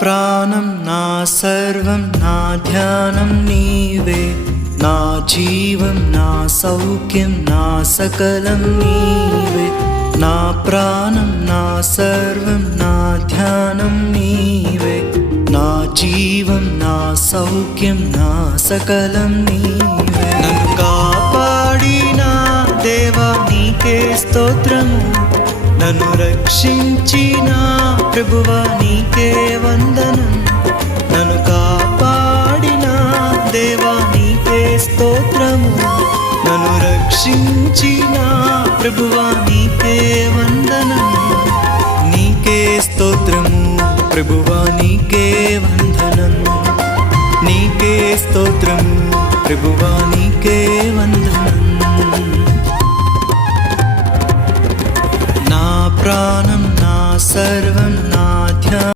ప్రాణం నా సర్వం నా ధ్యానం నీవే, నా జీవం నా సౌఖ్యం నా సకలం నీవే. నా ప్రాణం నా సర్వం నా ధ్యానం నీవే, నా జీవం నా సౌఖ్యం నా సకలం నీవే. నన్ను కాపాడిన దేవా నీకే స్తోత్రము, నన్ను రక్షించిన ప్రభువా నీకే వందనం. నన్ను కాపాడిన దేవా నీకే స్తోత్రము, నన్ను రక్షించిన ప్రభువా నీకే వందనం. నీకే స్తోత్రము ప్రభువా